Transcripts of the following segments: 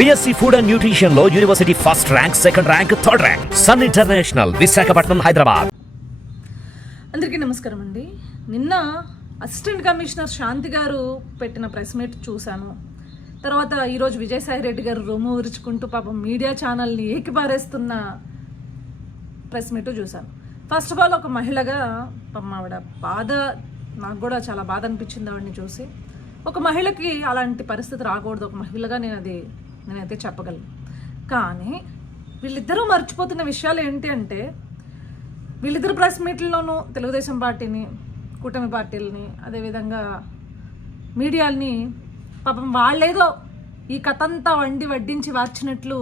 BSc food and nutrition లో university first rank, second rank, third rank. Sun International, Visakhapatnam, Hyderabad. అందరికీ నమస్కారం అండి. నిన్న అసిస్టెంట్ కమిషనర్ శాంతి గారు పెట్టిన ప్రెస్ మీట్ చూశాను. తర్వాత ఈరోజు విజయసాయి రెడ్డి గారు రొమ్ము విరుచుకుంటూ పాపం మీడియా ఛానల్ని ఏకిపారేస్తున్న ప్రెస్ మీట్ చూశాను. ఫస్ట్ ఆఫ్ ఆల్ ఒక మహిళగా పాపం ఆవిడ బాధ, నాకు కూడా చాలా బాధ అనిపించింది ఆవిడని చూసి. ఒక మహిళకి అలాంటి పరిస్థితి రాకూడదు, ఒక మహిళగా నేనైతే చెప్పగలను. కానీ వీళ్ళిద్దరూ మర్చిపోతున్న విషయాలు ఏంటి అంటే, వీళ్ళిద్దరు ప్రెస్ మీట్లలోనూ తెలుగుదేశం పార్టీని, కూటమి పార్టీలని, అదేవిధంగా మీడియాని పాపం వాళ్ళేదో ఈ కథంతా వడ్డించి వార్చినట్లు,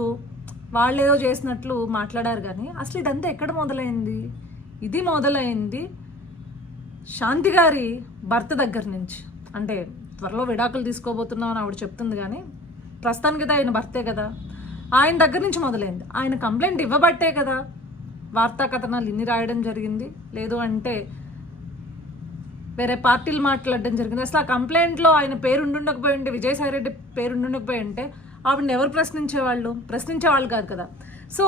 వాళ్ళేదో చేసినట్లు మాట్లాడారు. కానీ అసలు ఇదంతా ఎక్కడ మొదలైంది? ఇది మొదలైంది శాంతి గారి భర్త దగ్గర నుంచి. అంటే త్వరలో విడాకులు తీసుకోబోతున్నామని ఆవిడ చెప్తుంది, కానీ ప్రస్తుతానికి కదా ఆయన భర్తే కదా, ఆయన దగ్గర నుంచి మొదలైంది. ఆయన కంప్లైంట్ ఇవ్వబట్టే కదా వార్తా కథనాలు ఇన్ని రాయడం జరిగింది, లేదు అంటే వేరే పార్టీలు మాట్లాడడం జరిగింది. అసలు ఆ కంప్లైంట్లో ఆయన పేరు ఉండుండకపోయి ఉంటే, విజయసాయి రెడ్డి పేరు ఉండుండకపోయి ఉంటే ఆవిడని ఎవరు ప్రశ్నించేవాళ్ళు కాదు కదా. సో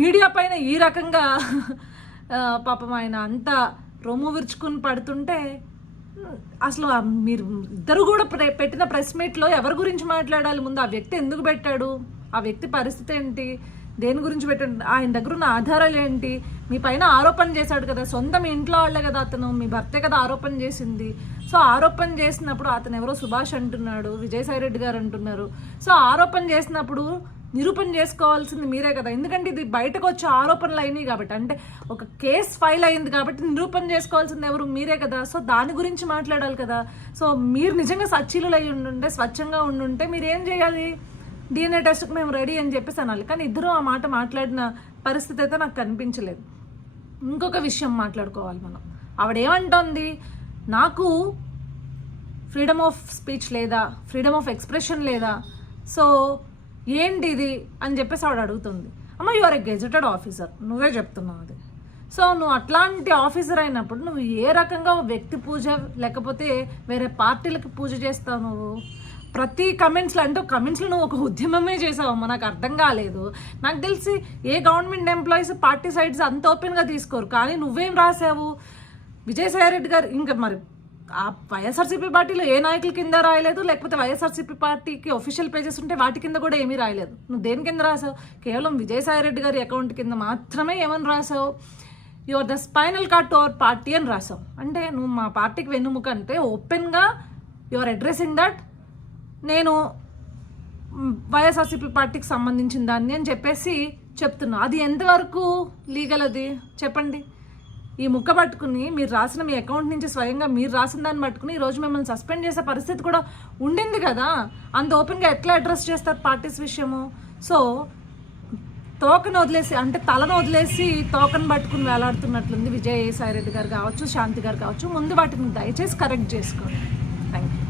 మీడియా పైన ఈ రకంగా పాపం ఆయన అంతా రొమ్ము విరుచుకుని పడుతుంటే, అసలు మీరు ఇద్దరు కూడా పెట్టిన ప్రెస్ మీట్లో ఎవరి గురించి మాట్లాడాలి? ముందు ఆ వ్యక్తి ఎందుకు పెట్టాడు, ఆ వ్యక్తి పరిస్థితి ఏంటి, దేని గురించి పెట్టాడు, ఆయన దగ్గర ఉన్న ఆధారాలు ఏంటి? మీ పైన ఆరోపణ చేశాడు కదా, సొంత మీ ఇంట్లో వాళ్ళే కదా, అతను మీ భర్తే కదా ఆరోపణ చేసింది. సో ఆరోపణ చేసినప్పుడు అతను ఎవరో సుభాష్ అంటున్నాడు, విజయసాయి రెడ్డి గారు అంటున్నారు. సో ఆరోపణ చేసినప్పుడు నిరూపణ చేసుకోవాల్సింది మీరే కదా, ఎందుకంటే ఇది బయటకు వచ్చే ఆరోపణలు అయినాయి కాబట్టి, అంటే ఒక కేసు ఫైల్ అయింది కాబట్టి నిరూపణ చేసుకోవాల్సింది ఎవరు? మీరే కదా. సో దాని గురించి మాట్లాడాలి కదా. సో మీరు నిజంగా సచ్చీలు అయి ఉండుంటే, స్వచ్ఛంగా ఉండుంటే మీరు ఏం చేయాలి? DNA టెస్ట్కి మేము రెడీ అని చెప్పేసి అనాలి. కానీ ఇద్దరు ఆ మాట మాట్లాడిన పరిస్థితి అయితే నాకు కనిపించలేదు. ఇంకొక విషయం మాట్లాడుకోవాలి మనం. ఆవిడేమంటోంది, నాకు ఫ్రీడమ్ ఆఫ్ స్పీచ్ లేదా, ఫ్రీడమ్ ఆఫ్ ఎక్స్ప్రెషన్ లేదా, సో ఏంటి ఇది అని చెప్పేసి ఆవిడ అడుగుతుంది. అమ్మ, you are a gazetted officer, నువ్వే చెప్తున్నావు అది. సో నువ్వు అట్లాంటి ఆఫీసర్ అయినప్పుడు నువ్వు ఏ రకంగా వ్యక్తి పూజ లేకపోతే వేరే పార్టీలకు పూజ చేస్తావు? నువ్వు ప్రతి కమెంట్స్లో నువ్వు ఒక ఉద్యమమే చేసావమ్మా, నాకు అర్థం కాలేదు. నాకు తెలిసి ఏ గవర్నమెంట్ ఎంప్లాయీస్ పార్టీ సైడ్స్ అంత ఓపెన్గా తీసుకోరు, కానీ నువ్వేం రాసావు? విజయసాయి రెడ్డి గారు ఇంకా మరి ఆ వైఎస్ఆర్సీపీ పార్టీలో ఏ నాయకుల కింద రాయలేదు, లేకపోతే వైఎస్ఆర్సీపీ పార్టీకి ఒఫిషియల్ పేజెస్ ఉంటే వాటి కింద కూడా ఏమీ రాయలేదు. నువ్వు దేని కింద రాసావు? కేవలం విజయసాయి రెడ్డి గారి అకౌంట్ కింద మాత్రమే ఏమని రాసావు? You are the spinal cord to our party అని రాసావు. అంటే నువ్వు మా పార్టీకి వెన్నుముక అంటే ఓపెన్గా యు ఆర్ అడ్రెసింగ్ దట్ నేను వైఎస్ఆర్సీపీ పార్టీకి సంబంధించిన దాన్ని అని చెప్పేసి చెప్తున్నా. అది ఎంతవరకు లీగల్? అది చెప్పండి. ఈ ముక్క పట్టుకుని మీరు రాసిన మీ అకౌంట్ నుంచి స్వయంగా మీరు రాసిన దాన్ని పట్టుకుని ఈరోజు మిమ్మల్ని సస్పెండ్ చేసే పరిస్థితి కూడా ఉండింది కదా. అంత ఓపెన్గా ఎట్లా అడ్రస్ చేస్తారు పార్టీస్ విషయము? సో తోకను వదిలేసి, అంటే తలను వదిలేసి తోకను పట్టుకుని వేలాడుతున్నట్లుంది విజయసాయి రెడ్డి గారు కావచ్చు, శాంతి గారు కావచ్చు. ముందు వాటిని దయచేసి కరెక్ట్ చేసుకోండి. Thank you.